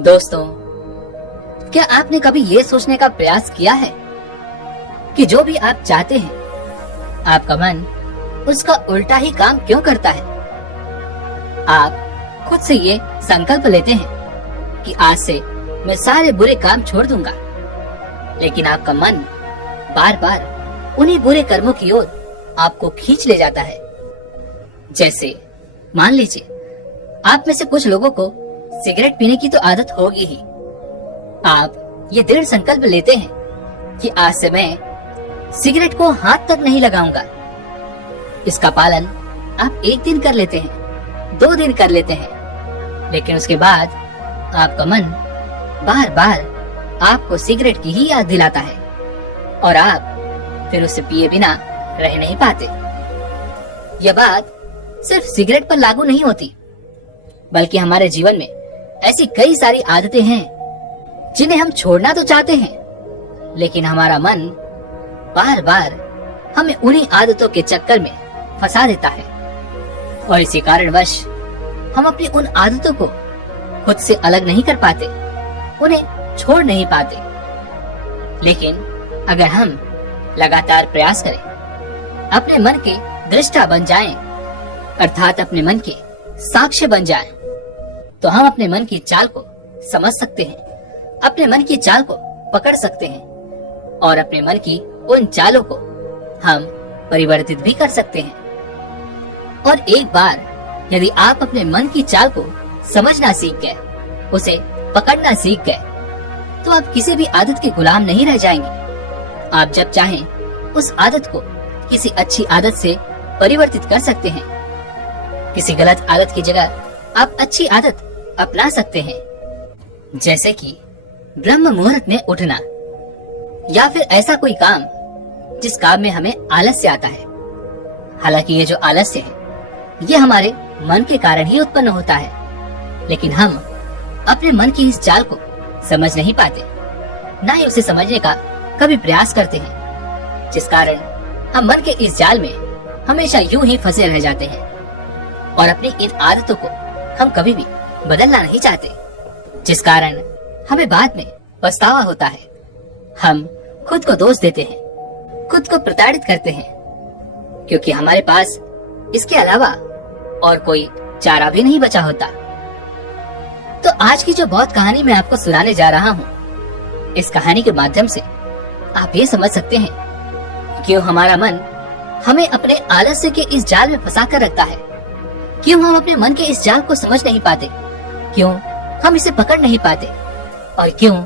दोस्तों, क्या आपने कभी ये सोचने का प्रयास किया है कि जो भी आप चाहते हैं, आपका मन उसका उल्टा ही काम क्यों करता है? आप खुद से ये संकल्प लेते हैं कि आज से मैं सारे बुरे काम छोड़ दूंगा, लेकिन आपका मन बार बार उन्हीं बुरे कर्मों की ओर आपको खींच ले जाता है। जैसे मान लीजिए, आप में से कुछ लोगों को सिगरेट पीने की तो आदत होगी ही। आप ये दृढ़ संकल्प लेते हैं कि आज से मैं सिगरेट को हाथ तक नहीं लगाऊंगा। इसका पालन आप एक दिन कर लेते हैं, 2 दिन कर लेते हैं, लेकिन उसके बाद आपका मन बार बार आपको सिगरेट की ही याद दिलाता है और आप फिर उसे पिए बिना रह नहीं पाते। यह बात सिर्फ सिगरेट पर लागू नहीं होती, बल्कि हमारे जीवन में ऐसी कई सारी आदतें हैं जिन्हें हम छोड़ना तो चाहते हैं, लेकिन हमारा मन बार बार हमें उन्हीं आदतों के चक्कर में फंसा देता है और इसी कारणवश हम अपनी उन आदतों को खुद से अलग नहीं कर पाते, उन्हें छोड़ नहीं पाते। लेकिन अगर हम लगातार प्रयास करें, अपने मन के दृष्टा बन जाएं, अर्थात अपने मन के साक्ष्य बन जाएं, तो हम अपने मन की चाल को समझ सकते हैं, अपने मन की चाल को पकड़ सकते हैं और अपने मन की उन चालों को हम परिवर्तित भी कर सकते हैं। और एक बार यदि आप अपने मन की चाल को समझना सीख गए, उसे पकड़ना सीख गए, तो आप किसी भी आदत के गुलाम नहीं रह जाएंगे। आप जब चाहें उस आदत को किसी अच्छी आदत से परिवर्तित कर सकते हैं। किसी गलत आदत की जगह आप अच्छी आदत अपना सकते हैं, जैसे कि ब्रह्म मुहूर्त में उठना, या फिर ऐसा कोई काम जिस काम में हमें आलस्य आता है। हालांकि ये जो आलस्य है, ये हमारे मन के कारण ही उत्पन्न होता है, लेकिन हम अपने मन की इस चाल को समझ नहीं पाते, ना ही उसे समझने का कभी प्रयास करते हैं, जिस कारण हम मन के इस जाल में हमेशा यूं ही फंसे रह जाते हैं और अपनी इन आदतों को हम कभी भी बदलना नहीं चाहते, जिस कारण हमें बाद में पछतावा होता है। हम खुद को दोष देते हैं, खुद को प्रताड़ित करते हैं, क्योंकि हमारे पास इसके अलावा और कोई चारा भी नहीं बचा होता। तो आज की जो बहुत कहानी मैं आपको सुनाने जा रहा हूँ, इस कहानी के माध्यम से आप ये समझ सकते हैं क्यों हमारा मन हमें अपने आलस्य के इस जाल में फंसा कर रखता है, क्यों हम अपने मन के इस जाल को समझ नहीं पाते, क्यों हम इसे पकड़ नहीं पाते और क्यों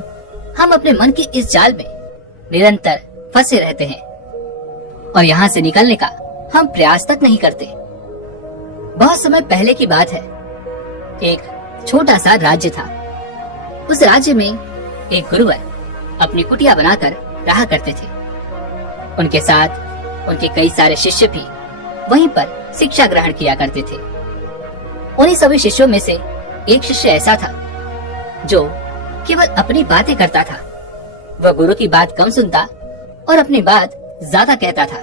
हम अपने मन के इस जाल में निरंतर फंसे रहते हैं और यहाँ से निकलने का हम प्रयास तक नहीं करते। बहुत समय पहले की बात है, एक छोटा सा राज्य था। उस राज्य में एक गुरुवर अपनी कुटिया बनाकर रहा करते थे। उनके साथ उनके कई सारे शिष्य भी वहीं पर शिक्षा ग्रहण किया करते थे। उन्हीं सभी शिष्यों में से एक शिष्य ऐसा था जो केवल अपनी बातें करता था। वह गुरु की बात कम सुनता और अपनी बात ज्यादा कहता था,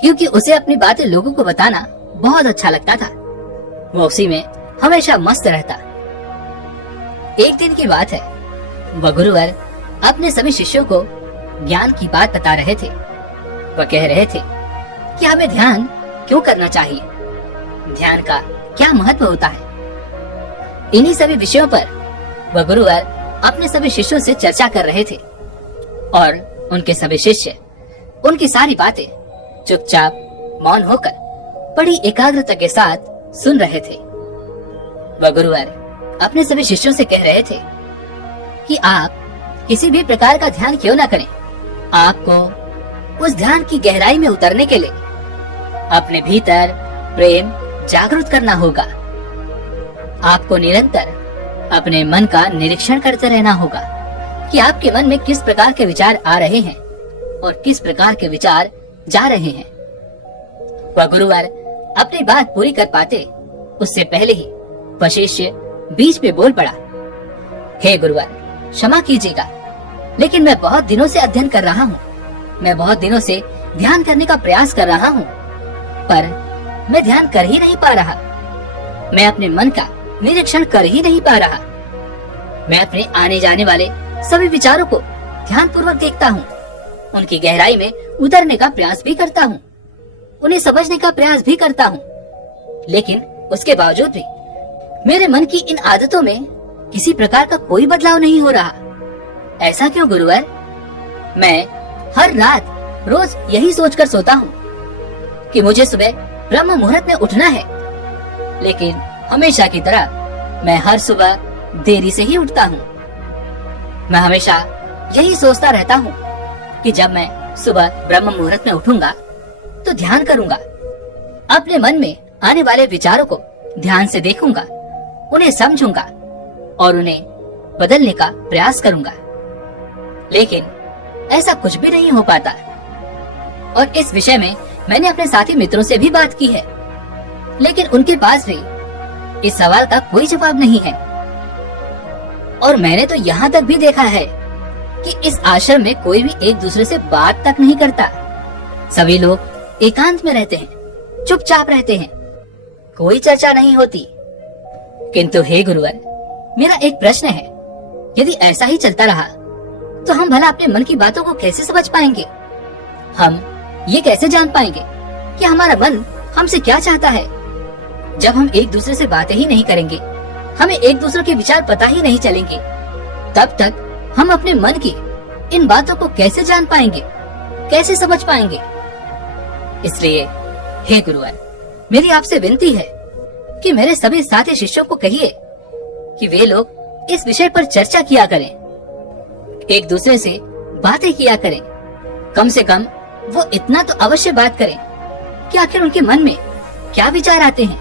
क्योंकि उसे अपनी बातें लोगों को बताना बहुत अच्छा लगता था। वो उसी में हमेशा मस्त रहता। एक दिन की बात है, वह गुरुवर अपने सभी शिष्यों को ज्ञान की बात बता रहे थे। वह कह रहे थे कि हमें ध्यान क्यों करना चाहिए, ध्यान का क्या महत्व होता है। इन्हीं सभी विषयों पर वह गुरुवर अपने सभी शिष्यों से चर्चा कर रहे थे और उनके सभी शिष्य उनकी सारी बातें चुपचाप मौन होकर बड़ी एकाग्रता के साथ सुन रहे थे। वह गुरुवर अपने सभी शिष्यों से कह रहे थे कि आप किसी भी प्रकार का ध्यान क्यों ना करें, आपको उस ध्यान की गहराई में उतरने के लिए अपने भीतर प्रेम जागृत करना होगा। आपको निरंतर अपने मन का निरीक्षण करते रहना होगा कि आपके मन में किस प्रकार के विचार आ रहे हैं और किस प्रकार के विचार जा रहे हैं। वह गुरुवर अपनी बात पूरी कर पाते उससे पहले ही वह शिष्य बीच में बोल पड़ा, हे गुरुवर, क्षमा कीजिएगा, लेकिन मैं बहुत दिनों से अध्ययन कर रहा हूँ, मैं बहुत दिनों से ध्यान करने का प्रयास कर रहा हूँ, पर मैं ध्यान कर ही नहीं पा रहा। मैं अपने मन का निरीक्षण कर ही नहीं पा रहा। मैं अपने आने जाने वाले सभी विचारों को ध्यानपूर्वक देखता हूँ, उनकी गहराई में उतरने का प्रयास भी करता हूँ, उन्हें समझने का प्रयास भी करता हूँ। लेकिन उसके बावजूद भी मेरे मन की इन आदतों में किसी प्रकार का कोई बदलाव नहीं हो रहा। ऐसा क्यों गुरुवर? मैं हर रात रोज यही सोचकर सोता हूँ कि मुझे सुबह ब्रह्म मुहूर्त में उठना है, लेकिन हमेशा की तरह मैं हर सुबह देरी से ही उठता हूँ। मैं हमेशा यही सोचता रहता हूँ कि जब मैं सुबह ब्रह्म मुहूर्त में उठूंगा तो ध्यान करूंगा, अपने मन में आने वाले विचारों को ध्यान से देखूंगा, उन्हें समझूंगा और उन्हें बदलने का प्रयास करूंगा। लेकिन ऐसा कुछ भी नहीं हो पाता। और इस विषय में मैंने अपने साथी मित्रों से भी बात की है, लेकिन उनके पास भी इस सवाल का कोई जवाब नहीं है। और मैंने तो यहाँ तक भी देखा है कि इस आश्रम में कोई भी एक दूसरे से बात तक नहीं करता। सभी लोग एकांत में रहते हैं, चुपचाप रहते हैं, कोई चर्चा नहीं होती। किंतु हे गुरुवर, मेरा एक प्रश्न है, यदि ऐसा ही चलता रहा तो हम भला अपने मन की बातों को कैसे समझ पाएंगे? हम ये कैसे जान पाएंगे कि हमारा मन हमसे क्या चाहता है? जब हम एक दूसरे से बातें ही नहीं करेंगे, हमें एक दूसरे के विचार पता ही नहीं चलेंगे, तब तक हम अपने मन की इन बातों को कैसे जान पाएंगे, कैसे समझ पाएंगे? इसलिए हे गुरुवर, मेरी आपसे विनती है कि मेरे सभी साथी शिष्यों को कहिए कि वे लोग इस विषय पर चर्चा किया करें, एक दूसरे से बातें किया करें। कम से कम वो इतना तो अवश्य बात करें कि आखिर उनके मन में क्या विचार आते हैं,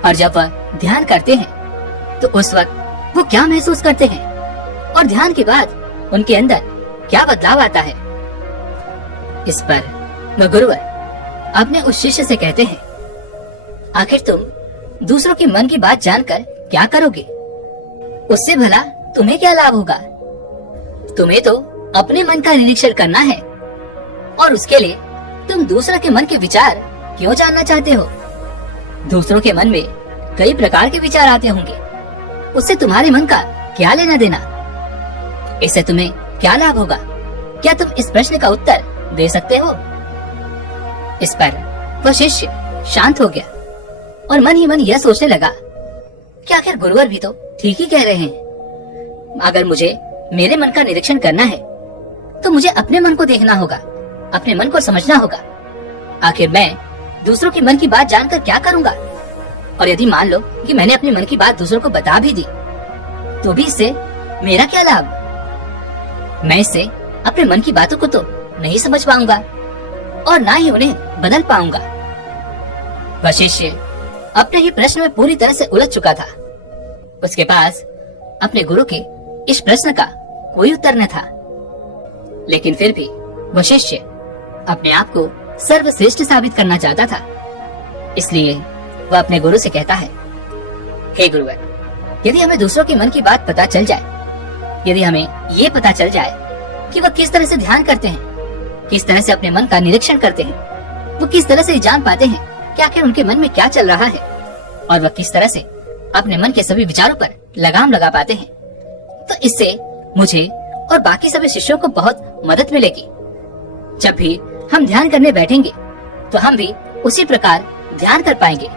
और जब वह ध्यान करते हैं तो उस वक्त वो क्या महसूस करते हैं, और ध्यान के बाद उनके अंदर क्या बदलाव आता है। इस पर वह गुरुवर अपने उस शिष्य से कहते हैं, आखिर तुम दूसरों के मन की बात जानकर क्या करोगे? उससे भला तुम्हें क्या लाभ होगा? तुम्हें तो अपने मन का निरीक्षण करना है, और उसके लिए तुम दूसरों के मन के विचार क्यों जानना चाहते हो? दूसरों के मन में कई प्रकार के विचार आते होंगे, उससे तुम्हारे मन का क्या लेना देना? इससे तुम्हें क्या लाभ होगा? क्या तुम इस प्रश्न का उत्तर दे सकते हो? इस पर वह शिष्य शांत हो गया और मन ही मन यह सोचने लगा कि आखिर गुरुवर भी तो ठीक ही कह रहे हैं। अगर मुझे मेरे मन का निरीक्षण करना है तो मुझे अपने मन को देखना होगा, अपने मन को समझना होगा। आखिर मैं दूसरों के मन की बात जानकर क्या करूंगा? और यदि मान लो कि मैंने अपने मन की बात दूसरों को बता भी दी, तो भी इससे मेरा क्या लाभ? मैं इससे अपने मन की बातों को तो नहीं समझ पाऊंगा और ना ही उन्हें बदल पाऊंगा। वह शिष्य अपने ही प्रश्न में पूरी तरह से उलझ चुका था। उसके पास अपने गुरु के इस प्रश्न का कोई उत्तर न था, लेकिन फिर भी वह शिष्य अपने आप को सर्वश्रेष्ठ साबित करना चाहता था। इसलिए वह अपने गुरु से कहता है, हे गुरुवर, यदि हमें दूसरों के मन की बात पता चल जाए, यदि हमें ये पता चल जाए कि वह किस तरह से ध्यान करते हैं, किस तरह से अपने मन का निरीक्षण करते हैं, वो किस तरह से जान पाते हैं कि आखिर उनके मन में क्या चल रहा है, और वह किस तरह से अपने मन के सभी विचारों पर लगाम लगा पाते हैं, तो इससे मुझे और बाकी सभी शिष्यों को बहुत मदद मिलेगी। जब भी हम ध्यान करने बैठेंगे तो हम भी उसी प्रकार ध्यान कर पाएंगे,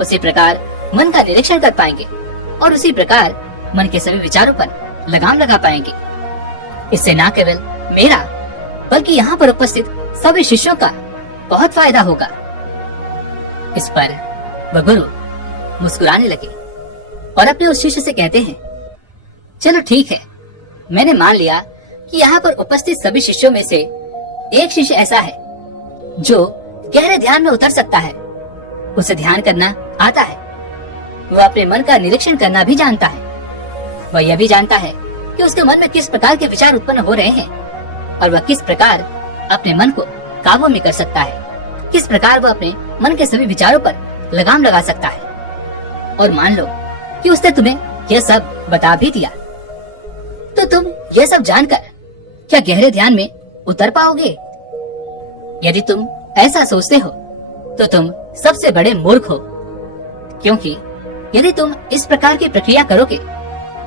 उसी प्रकार मन का निरीक्षण कर पाएंगे, और उसी प्रकार मन के सभी विचारों पर लगाम लगा पाएंगे। इससे न केवल मेरा बल्कि यहाँ पर उपस्थित सभी शिष्यों का बहुत फायदा होगा। इस पर वह गुरु मुस्कुराने लगे और अपने उस शिष्य से कहते हैं, चलो ठीक है, मैंने मान लिया कि यहाँ पर उपस्थित सभी शिष्यों में से एक शिष्य ऐसा है जो गहरे ध्यान में उतर सकता है, उसे ध्यान करना आता है, वह अपने मन का निरीक्षण करना भी जानता है, वह यह भी जानता है कि उसके मन में किस प्रकार के विचार उत्पन्न हो रहे हैं और वह किस प्रकार अपने मन को काबू में कर सकता है, किस प्रकार वह अपने मन के सभी विचारों पर लगाम लगा सकता है। और मान लो कि उसने तुम्हें यह सब बता भी दिया, तो तुम यह सब जानकर क्या गहरे ध्यान में उतर पाओगे? यदि तुम ऐसा सोचते हो तो तुम सबसे बड़े मूर्ख हो, क्योंकि यदि तुम इस प्रकार की प्रक्रिया करोगे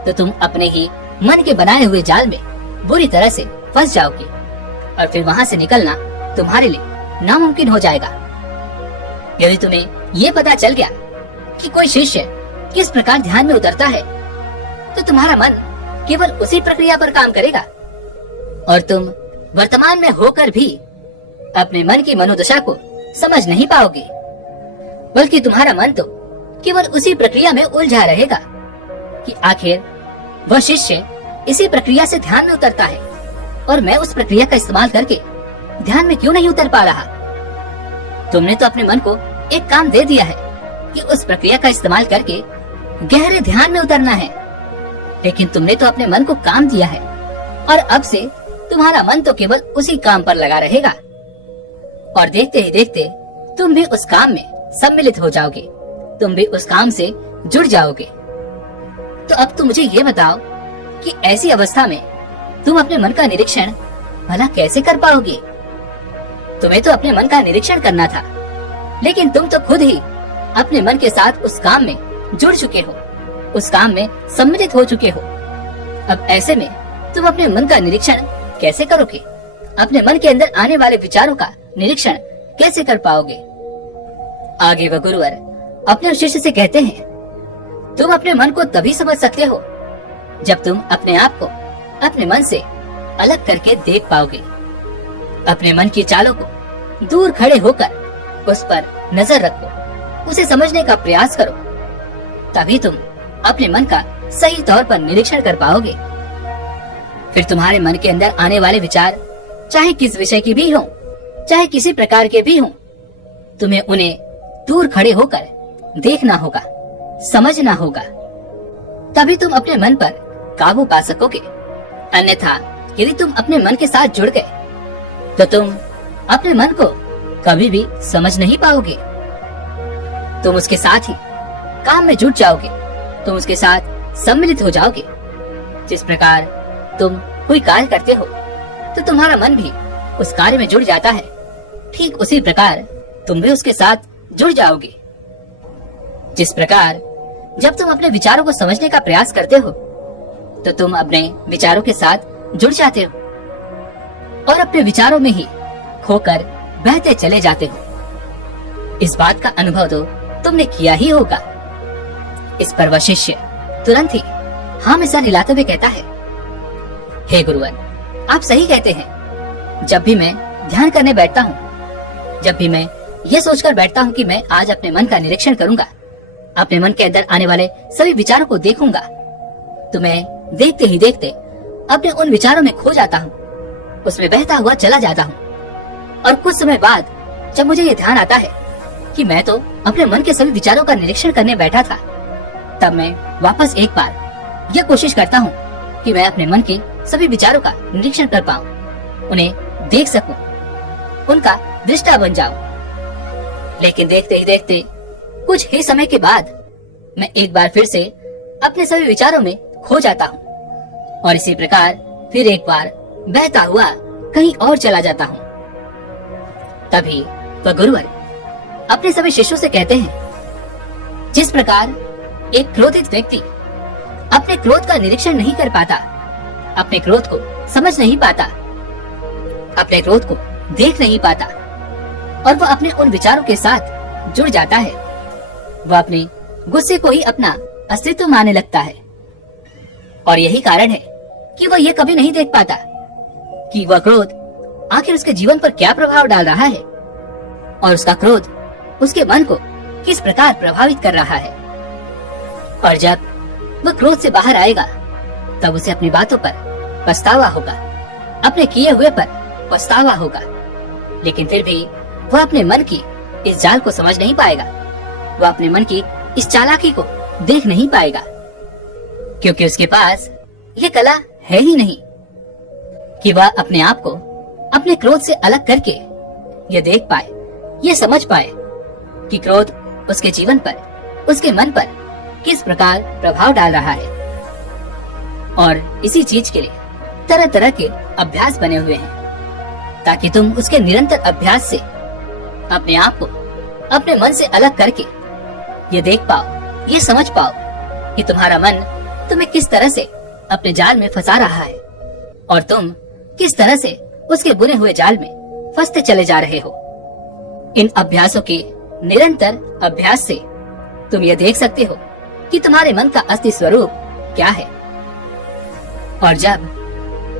तो तुम अपने ही मन के बनाए हुए जाल में बुरी तरह से फंस जाओगे और फिर वहाँ से निकलना तुम्हारे लिए नामुमकिन हो जाएगा। यदि तुम्हें ये पता चल गया कि कोई शिष्य किस प्रकार ध्यान में उतरता है, तो तुम्हारा मन केवल उसी प्रक्रिया पर काम करेगा और तुम वर्तमान में होकर भी अपने मन की मनोदशा को समझ नहीं पाओगे, बल्कि तुम्हारा मन तो केवल उसी प्रक्रिया में उलझा रहेगा कि आखिर वह शिष्य इसी प्रक्रिया से ध्यान में उतरता है और मैं उस प्रक्रिया का इस्तेमाल करके ध्यान में क्यों नहीं उतर पा रहा। तुमने तो अपने मन को एक काम दे दिया है कि उस प्रक्रिया का इस्तेमाल करके गहरे ध्यान में उतरना है, लेकिन तुमने तो अपने मन को काम दिया है और अब से तुम्हारा मन तो केवल उसी काम पर लगा रहेगा और देखते ही देखते तुम भी उस काम में सम्मिलित हो जाओगे, तुम भी उस काम से जुड़ जाओगे। तो अब तुम मुझे ये बताओ कि ऐसी अवस्था में तुम अपने मन का निरीक्षण भला कैसे कर पाओगे। तुम्हें तो अपने मन का निरीक्षण करना था, लेकिन तुम तो खुद ही अपने मन के साथ उस काम में जुड़ चुके हो, उस काम में सम्मिलित हो चुके हो। अब ऐसे में तुम अपने मन का निरीक्षण कैसे करोगे, अपने मन के अंदर आने वाले विचारों का निरीक्षण कैसे कर पाओगे। आगे वह गुरुवर अपने शिष्य से कहते हैं, तुम अपने मन को तभी समझ सकते हो जब तुम अपने आप को अपने मन से अलग करके देख पाओगे। अपने मन की चालों को दूर खड़े होकर उस पर नजर रखो, उसे समझने का प्रयास करो, तभी तुम अपने मन का सही तौर पर निरीक्षण कर पाओगे। फिर तुम्हारे मन के अंदर आने वाले विचार चाहे किस विषय की भी हो, चाहे किसी प्रकार के भी हो, तुम्हें उन्हें दूर खड़े होकर देखना होगा, समझना होगा, तभी तुम अपने मन पर काबू पा सकोगे। अन्यथा यदि तुम अपने मन के साथ जुड़ गए तो तुम अपने मन को कभी भी समझ नहीं पाओगे। तुम उसके साथ ही काम में जुट जाओगे, तुम उसके साथ सम्मिलित हो जाओगे। जिस प्रकार तुम कोई कार्य करते हो तो तुम्हारा मन भी उस कार्य में जुड़ जाता है, ठीक उसी प्रकार तुम भी उसके साथ जुड़ जाओगे। जिस प्रकार जब तुम अपने विचारों को समझने का प्रयास करते हो तो तुम अपने विचारों के साथ जुड़ जाते हो और अपने विचारों में ही खोकर बहते चले जाते हो। इस बात का अनुभव तो तुमने किया ही होगा। इस पर वह शिष्य तुरंत ही हाँ में सर हिलाते हुए कहता है, हे गुरुवर, आप सही कहते हैं। जब भी मैं ध्यान करने बैठता हूँ, जब भी मैं ये सोचकर बैठता हूँ कि मैं आज अपने मन का निरीक्षण करूंगा, अपने मन के अंदर आने वाले सभी विचारों को देखूंगा, तो मैं देखते ही देखते अपने उन विचारों में खो जाता हूँ, उसमें बहता हुआ चला जाता हूँ। और कुछ समय बाद जब मुझे ये ध्यान आता है कि मैं तो अपने मन के सभी विचारों का निरीक्षण करने बैठा था, तब मैं वापस एक बार यह कोशिश करता हूँ कि मैं अपने मन के सभी विचारों का निरीक्षण कर पाऊँ, उन्हें देख सकूं, उनका दृष्टा बन जाऊं। लेकिन देखते ही देखते कुछ ही समय के बाद मैं एक बार फिर से अपने सभी विचारों में खो जाता हूँ और इसी प्रकार फिर एक बार बहता हुआ कहीं और चला जाता हूँ। तभी वह गुरुवर अपने सभी शिष्यों से कहते हैं, जिस प्रकार एक क्रोधित व्यक्ति अपने क्रोध का निरीक्षण नहीं कर पाता, अपने क्रोध को समझ नहीं पाता, अपने क्रोध को देख नहीं पाता और वह अपने उन विचारों के साथ जुड़ जाता है, वह अपने गुस्से को ही अपना अस्तित्व मानने लगता है। और यही कारण है कि वह यह कभी नहीं देख पाता कि वह क्रोध आखिर उसके जीवन पर क्या प्रभाव डाल रहा है और उसका क्रोध उसके मन को किस प्रकार प्रभावित कर रहा है। और जब वह क्रोध से बाहर आएगा तब उसे अपनी बातों पर पछतावा होगा, अपने किए हुए पर पछतावा होगा। लेकिन फिर भी वह अपने मन की इस जाल को समझ नहीं पाएगा, वह अपने मन की इस चालाकी को देख नहीं पाएगा, क्योंकि उसके पास ये कला है ही नहीं कि वह अपने आप को अपने क्रोध से अलग करके ये देख पाए, ये समझ पाए कि क्रोध उसके जीवन पर, उसके मन पर किस प्रकार प्रभाव डाल रहा है। और इसी चीज के लिए तरह तरह के अभ्यास बने हुए हैं, ताकि तुम उसके निरंतर अभ्यास से अपने आप को अपने मन से अलग करके ये देख पाओ, ये समझ पाओ कि तुम्हारा मन तुम्हें किस तरह से अपने जाल में फंसा रहा है और तुम किस तरह से उसके बुने हुए जाल में फंसते चले जा रहे हो। इन अभ्यासों के निरंतर अभ्यास से तुम ये देख सकते हो कि तुम्हारे मन का असली स्वरूप क्या है। और जब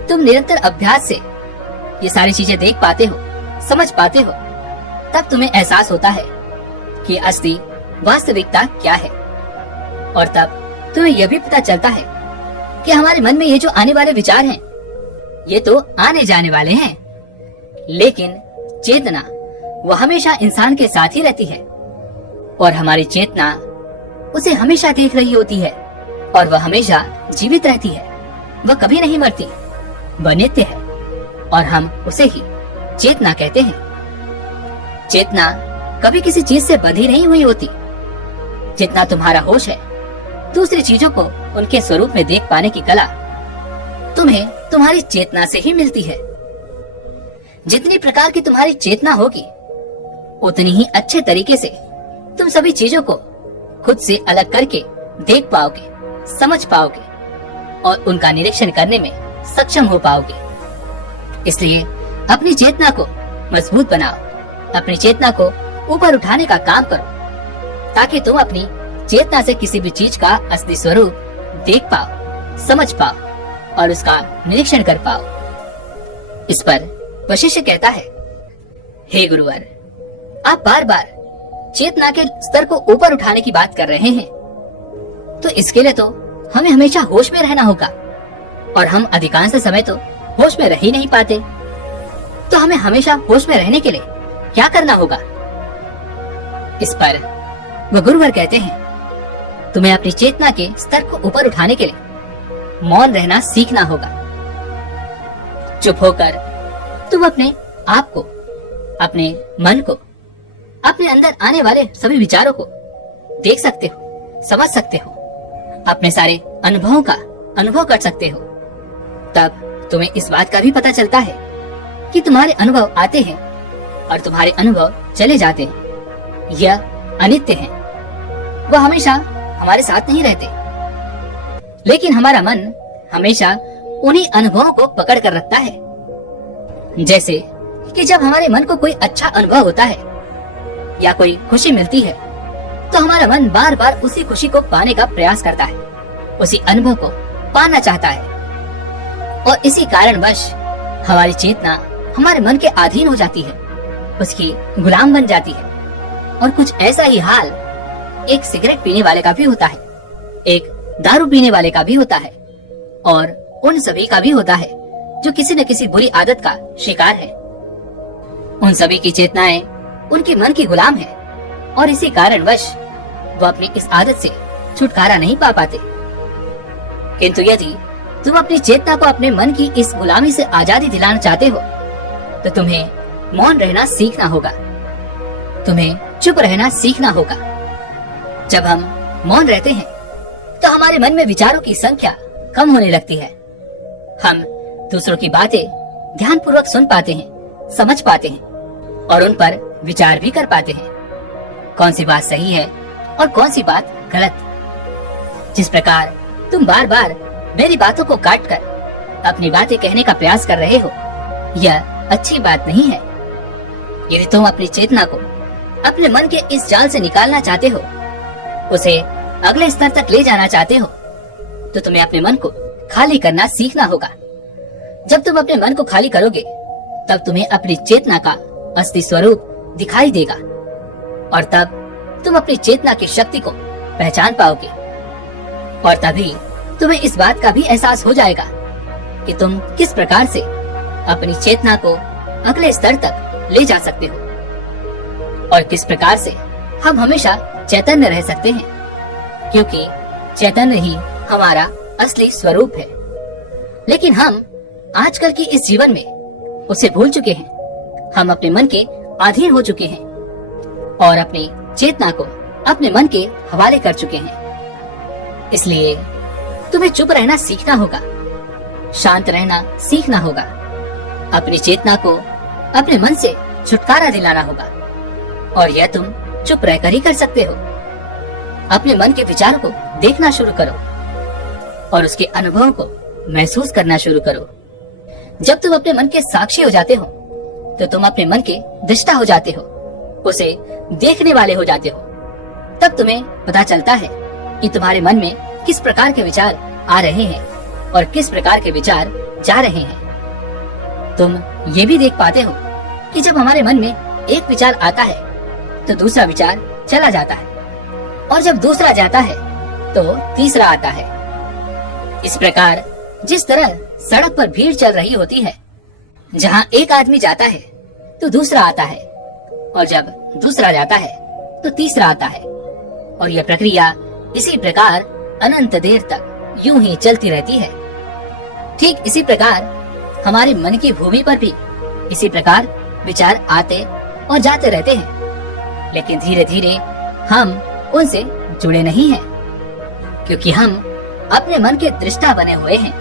तुम निरंतर अभ्यास से ये सारी चीजें देख पाते हो, समझ पाते हो, तब तुम्हें एहसास होता है कि असली वास्तविकता क्या है। और तब तुम्हें यह भी पता चलता है कि हमारे मन में ये जो आने वाले विचार हैं, ये तो आने जाने वाले हैं, लेकिन चेतना वो हमेशा इंसान के साथ ही रहती है और हमारी चेतना उसे हमेशा देख रही होती है और वह हमेशा जीवित रहती है। वह कभी नहीं मरती, वह नित्य है और हम उसे ही चेतना कहते हैं। चेतना कभी किसी चीज से बंधी नहीं हुई होती। जितना तुम्हारा होश है, दूसरी चीजों को उनके स्वरूप में देख पाने की कला तुम्हें तुम्हारी चेतना से ही मिलती है। जितनी प्रकार की तुम्हारी चेतना होगी, उतनी ही अच्छे तरीके से तुम सभी चीजों को खुद से अलग करके देख पाओगे, समझ पाओगे और उनका निरीक्षण करने में सक्षम हो पाओगे। इसलिए अपनी चेतना को मजबूत बनाओ, अपनी चेतना को ऊपर उठाने का काम करो, ताकि तुम अपनी चेतना से किसी भी चीज का असली स्वरूप देख पाओ, समझ पाओ और उसका निरीक्षण कर पाओ। इस पर वशिष्ठ कहता है, हे गुरुवर, आप बार बार चेतना के स्तर को ऊपर उठाने की बात कर रहे हैं, तो इसके लिए तो हमें हमेशा होश में रहना होगा और हम अधिकांश समय तो होश में रह ही नहीं पाते। तो हमें हमेशा होश में रहने के लिए क्या करना होगा? इस पर वह गुरुवर कहते हैं, तुम्हें अपनी चेतना के स्तर को ऊपर उठाने के लिए मौन रहना सीखना होगा। चुप होकर तुम अपने आप को, अपने मन को, अपने अंदर आने वाले सभी विचारों को देख सकते हो, समझ सकते हो, अपने सारे अनुभवों का अनुभव कर सकते हो। तब तुम्हें इस बात का भी पता चलता है कि तुम्हारे अनुभव आते हैं और तुम्हारे अनुभव चले जाते हैं। यह अनित्य है, वह हमेशा हमारे साथ नहीं रहते, लेकिन हमारा मन हमेशा उन्हीं अनुभवों को पकड़ कर रखता है। जैसे कि जब हमारे मन को कोई अच्छा अनुभव होता है या कोई खुशी मिलती है, तो हमारा मन बार बार उसी खुशी को पाने का प्रयास करता है, उसी अनुभव को पाना चाहता है और इसी कारणवश हमारी चेतना हमारे मन के अधीन हो जाती है, उसकी गुलाम बन जाती है। और कुछ ऐसा ही हाल एक सिगरेट पीने वाले का भी होता है, एक दारू पीने वाले का भी होता है और उन सभी का भी होता है जो किसी न किसी बुरी आदत का शिकार है। उन सभी की चेतनाएं उनके मन की गुलाम है और इसी कारणवश वो अपनी इस आदत से छुटकारा नहीं पा पाते। किंतु यदि तुम अपनी चेतना को अपने मन की इस गुलामी से आजादी दिलाना चाहते हो, तो तुम्हें मौन रहना सीखना होगा, तुम्हें चुप रहना सीखना होगा। जब हम मौन रहते हैं, तो हमारे मन में विचारों की संख्या कम होने लगती है। हम दूसरों की बातें ध्यानपूर्वक सुन पाते हैं, समझ पाते हैं और उन पर विचार भी कर पाते हैं। कौन सी बात सही है और कौन सी बात गलत। जिस प्रकार तुम बार बार मेरी बातों को काट कर अपनी बातें कहने का प्रयास कर रहे हो, यह अच्छी बात नहीं है। यदि तुम अपनी चेतना को अपने मन के इस जाल से निकालना चाहते हो, उसे अगले स्तर तक ले जाना चाहते हो, तो तुम्हें अपने मन को खाली करना सीखना होगा। जब तुम अपने मन को खाली करोगे, तब तुम्हें अपनी चेतना का असली स्वरूप दिखाई देगा और तब तुम अपनी चेतना की शक्ति को पहचान पाओगे और तभी तुम्हें इस बात का भी एहसास हो जाएगा कि तुम किस प्रकार से अपनी चेतना को अगले स्तर तक ले जा सकते हो और किस प्रकार से हम हमेशा चैतन्य रह सकते हैं, क्योंकि चैतन्य ही हमारा असली स्वरूप है। लेकिन हम आजकल की इस जीवन में उसे भूल चुके हैं। हम अपने मन के अधीन हो चुके हैं और अपनी चेतना को अपने मन के हवाले कर चुके हैं। इसलिए तुम्हें चुप रहना सीखना होगा, शांत रहना सीखना होगा, अपनी चेतना को अपने मन से छुटकारा दिलाना होगा और यह तुम चुप रहकर ही कर सकते हो। अपने मन के विचारों को देखना शुरू करो, और उसके अनुभवों को महसूस करना शुरू करो। जब तुम अपने मन के साक्षी हो जाते हो तो तुम अपने मन के दृष्टा हो जाते हो, उसे देखने वाले हो जाते हो। तब तुम्हें पता चलता है कि तुम्हारे मन में किस प्रकार के विचार आ रहे हैं और किस प्रकार के विचार जा रहे हैं। तुम ये भी देख पाते हो कि जब हमारे मन में एक विचार आता है तो दूसरा विचार चला जाता है, और जब दूसरा जाता है तो तीसरा आता है। इस प्रकार जिस तरह सड़क पर भीड़ चल रही होती है, जहाँ एक आदमी जाता है तो दूसरा आता है, और जब दूसरा जाता है तो तीसरा आता है, और यह प्रक्रिया इसी प्रकार अनंत देर तक यूं ही चलती रहती है। ठीक इसी प्रकार हमारे मन की भूमि पर भी इसी प्रकार विचार आते और जाते रहते हैं, लेकिन धीरे धीरे हम उनसे जुड़े नहीं हैं, क्योंकि हम अपने मन के दृष्टा बने हुए हैं,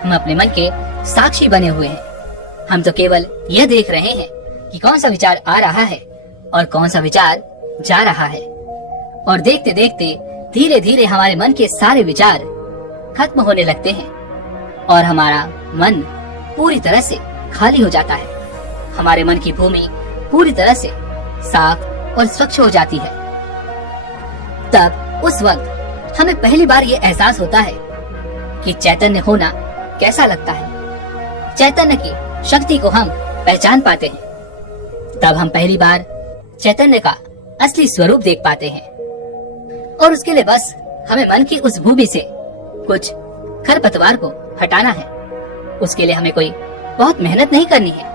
हम अपने मन के साक्षी बने हुए हैं। हम तो केवल यह देख रहे हैं कि कौन सा विचार आ रहा है और कौन सा विचार जा रहा है, और देखते देखते धीरे धीरे हमारे मन के सारे विचार खत्म होने लगते हैं और हमारा मन पूरी तरह से खाली हो जाता है। हमारे मन की भूमि पूरी तरह से साफ और स्वच्छ हो जाती है। तब उस वक्त हमें पहली बार ये एहसास होता है कि चैतन्य होना कैसा लगता है। चैतन्य की शक्ति को हम पहचान पाते हैं। तब हम पहली बार चैतन्य का असली स्वरूप देख पाते हैं, और उसके लिए बस हमें मन की उस भूमि से कुछ खरपतवार को हटाना है। उसके लिए हमें कोई बहुत मेहनत नहीं करनी है,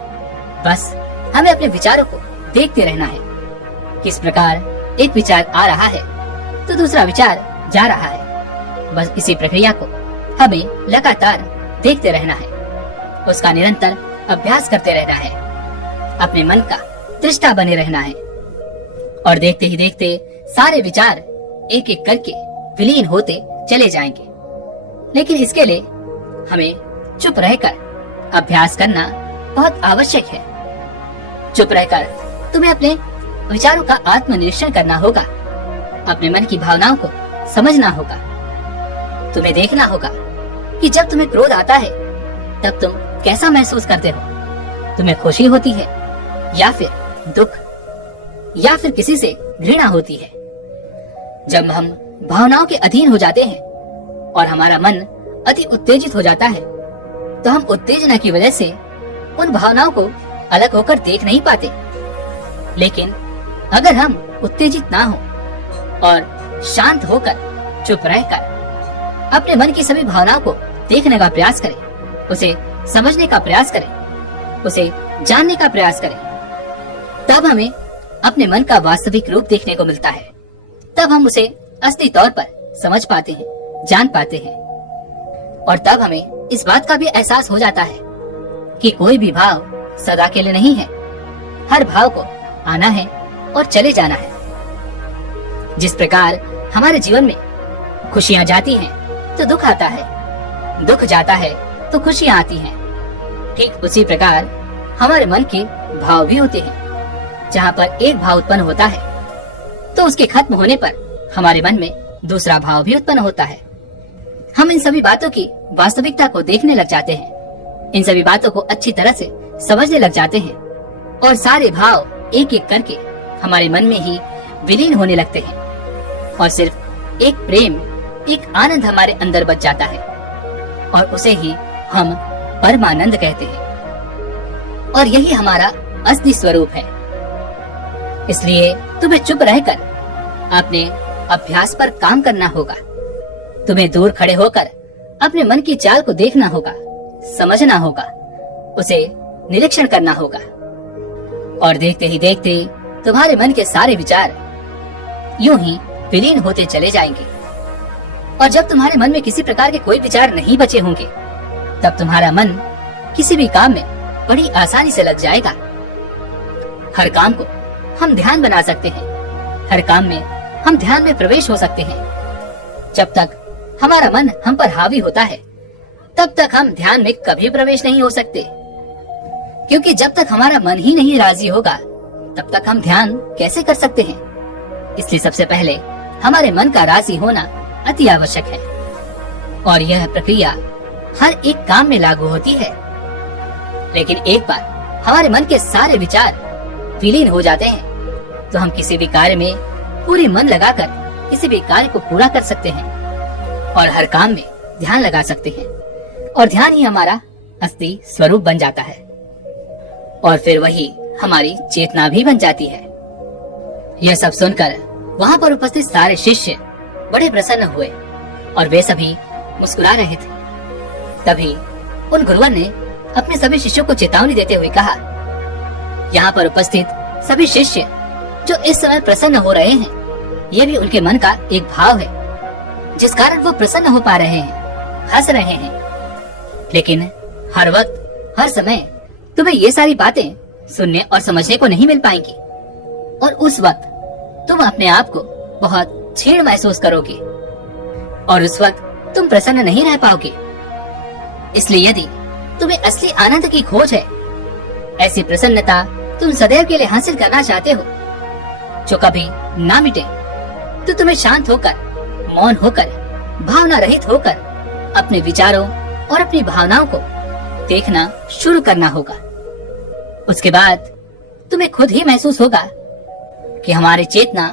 बस हमें अपने विचारों को देखते रहना है। किस प्रकार एक विचार आ रहा है तो दूसरा विचार जा रहा है। बस इसी प्रक्रिया को हमें लगातार देखते रहना है, उसका निरंतर अभ्यास करते रहना है, अपने मन का दृष्टा बने रहना है, और देखते ही देखते सारे विचार एक एक करके विलीन होते चले जाएंगे। लेकिन इसके लिए हमें चुप रहकर अभ्यास करना बहुत आवश्यक है। चुप रहकर तुम्हें अपने विचारों का आत्मनिरीक्षण करना होगा, अपने मन की भावनाओं को समझना होगा। तुम्हें देखना होगा कि जब तुम्हें क्रोध आता है तब तुम कैसा महसूस करते हो। तुम्हें खुशी होती है या फिर दुख, या फिर किसी से घृणा होती है। जब हम भावनाओं के अधीन हो जाते हैं और हमारा मन अति उत्तेजित हो जाता है तो हम उत्तेजना की वजह से उन भावनाओं को अलग होकर देख नहीं पाते। लेकिन अगर हम उत्तेजित ना हो और शांत होकर चुप रहकर अपने मन की सभी भावनाओं को देखने का प्रयास करें, उसे समझने का प्रयास करें, उसे जानने का प्रयास करें, तब हमें अपने मन का वास्तविक रूप देखने को मिलता है। तब हम उसे असली तौर पर समझ पाते हैं, जान पाते हैं, और तब हमें इस बात का भी एहसास हो जाता है कि कोई भी भाव सदा के लिए नहीं है। हर भाव को आना है और चले जाना है। जिस प्रकार हमारे जीवन में खुशियां जाती हैं तो दुख आता है, दुख जाता है तो खुशियां आती हैं। ठीक उसी प्रकार हमारे मन के भाव भी होते हैं। जहाँ पर एक भाव उत्पन्न होता है तो उसके खत्म होने पर हमारे मन में दूसरा भाव भी उत्पन्न होता है। हम इन सभी बातों की वास्तविकता को देखने लग जाते हैं, इन सभी बातों को अच्छी तरह से समझने लग जाते हैं, और सारे भाव एक एक करके हमारे मन में ही विलीन होने लगते हैं, और सिर्फ एक प्रेम, एक आनंद हमारे अंदर बच जाता है, और उसे ही हम परमानंद कहते हैं। और यही हमारा असली स्वरूप है। इसलिए तुम्हें चुप रहकर अपने अभ्यास पर काम करना होगा। तुम्हें दूर खड़े होकर अपने मन की चाल को देखना होगा, समझना होगा, उसे निरीक्षण करना होगा, और देखते ही देखते तुम्हारे मन के सारे विचार यूं ही विलीन होते चले जाएंगे। और जब तुम्हारे मन में किसी प्रकार के कोई विचार नहीं बचे होंगे तब तुम्हारा मन किसी भी काम में बड़ी आसानी से लग जाएगा। हर काम को हम ध्यान बना सकते हैं, हर काम में हम ध्यान में प्रवेश हो सकते हैं। जब तक हमारा मन हम पर हावी होता है तब तक हम ध्यान में कभी प्रवेश नहीं हो सकते, क्योंकि जब तक हमारा मन ही नहीं राजी होगा तब तक हम ध्यान कैसे कर सकते हैं। इसलिए सबसे पहले हमारे मन का राजी होना अति आवश्यक है। और यह प्रक्रिया हर एक काम में लागू होती है। लेकिन एक बार हमारे मन के सारे विचार विलीन हो जाते हैं तो हम किसी भी कार्य में पूरी मन लगाकर किसी भी कार्य को पूरा कर सकते हैं और हर काम में ध्यान लगा सकते हैं और ध्यान ही हमारा असली स्वरूप बन जाता है और फिर वही हमारी चेतना भी बन जाती है। यह सब सुनकर वहाँ पर उपस्थित सारे शिष्य बड़े प्रसन्न हुए और वे सभी मुस्कुरा रहे थे। तभी उन गुरुवर ने अपने सभी शिष्यों को चेतावनी देते हुए कहा, यहाँ पर उपस्थित सभी शिष्य जो इस समय प्रसन्न हो रहे हैं, ये भी उनके मन का एक भाव है जिस कारण वो प्रसन्न हो पा रहे हैं, हंस रहे हैं। लेकिन हर वक्त हर समय तुम्हें ये सारी बातें सुनने और समझने को नहीं मिल पाएंगी और उस वक्त तुम अपने आप को बहुत छीण महसूस करोगे और उस वक्त तुम प्रसन्न नहीं रह पाओगे। इसलिए यदि तुम्हें असली आनंद की खोज है, ऐसी प्रसन्नता तुम सदैव के लिए हासिल करना चाहते हो जो कभी ना मिटे, तो तुम्हें शांत होकर, मौन होकर, भावना रहित होकर अपने विचारों और अपनी भावनाओं को देखना शुरू करना होगा। उसके बाद तुम्हें खुद ही महसूस होगा कि हमारी चेतना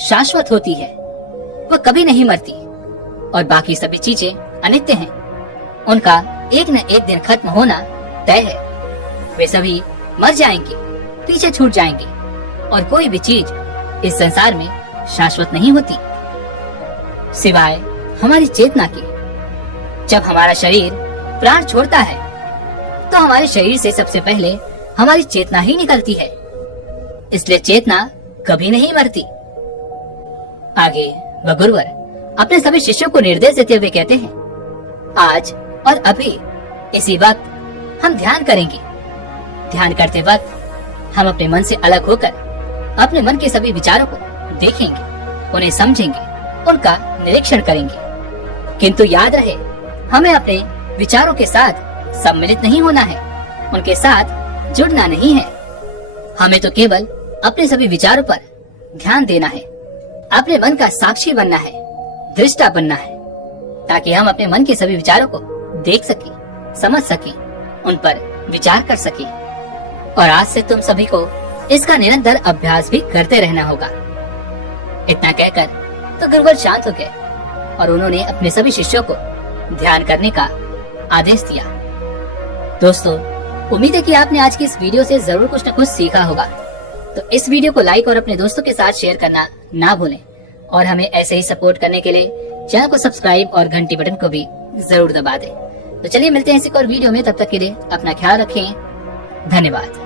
शाश्वत होती है, वह कभी नहीं मरती और बाकी सभी चीजें अनित्य हैं। उनका एक न एक दिन खत्म होना तय है। वे सभी मर जाएंगे, पीछे छूट जाएंगे और कोई भी चीज इस संसार में शाश्वत नहीं होती सिवाय हमारी चेतना की। जब हमारा शरीर प्राण छोड़ता है तो हमारे शरीर से सबसे पहले हमारी चेतना ही निकलती है, इसलिए चेतना कभी नहीं मरती। आगे वह गुरुवर अपने सभी शिष्यों को निर्देश देते हुए कहते हैं, आज और अभी इसी वक्त हम ध्यान करेंगे। ध्यान करते वक्त हम अपने मन से अलग होकर अपने मन के सभी विचारों को देखेंगे, उन्हें समझेंगे, उनका निरीक्षण करेंगे। किंतु याद रहे, हमें अपने विचारों के साथ सम्मिलित नहीं होना है, उनके साथ जुड़ना नहीं है। हमें तो केवल अपने सभी विचारों पर ध्यान देना है, अपने मन का साक्षी बनना है, दृष्टा बनना है, ताकि हम अपने मन के सभी विचारों को देख सकें, समझ सकें, उन पर विचार कर सकें। और आज से तुम सभी को इसका निरंतर अभ्यास भी करते रहना होगा। इतना कहकर तो गुरुवर शांत हो गए और उन्होंने अपने सभी शिष्यों को ध्यान करने का आदेश दिया। दोस्तों, उम्मीद है कि आपने आज की इस वीडियो से जरूर कुछ न कुछ सीखा होगा। तो इस वीडियो को लाइक और अपने दोस्तों के साथ शेयर करना ना भूलें और हमें ऐसे ही सपोर्ट करने के लिए चैनल को सब्सक्राइब और घंटी बटन को भी जरूर दबा दें। तो चलिए मिलते हैं इसी और वीडियो में, तब तक के लिए अपना ख्याल रखें। धन्यवाद।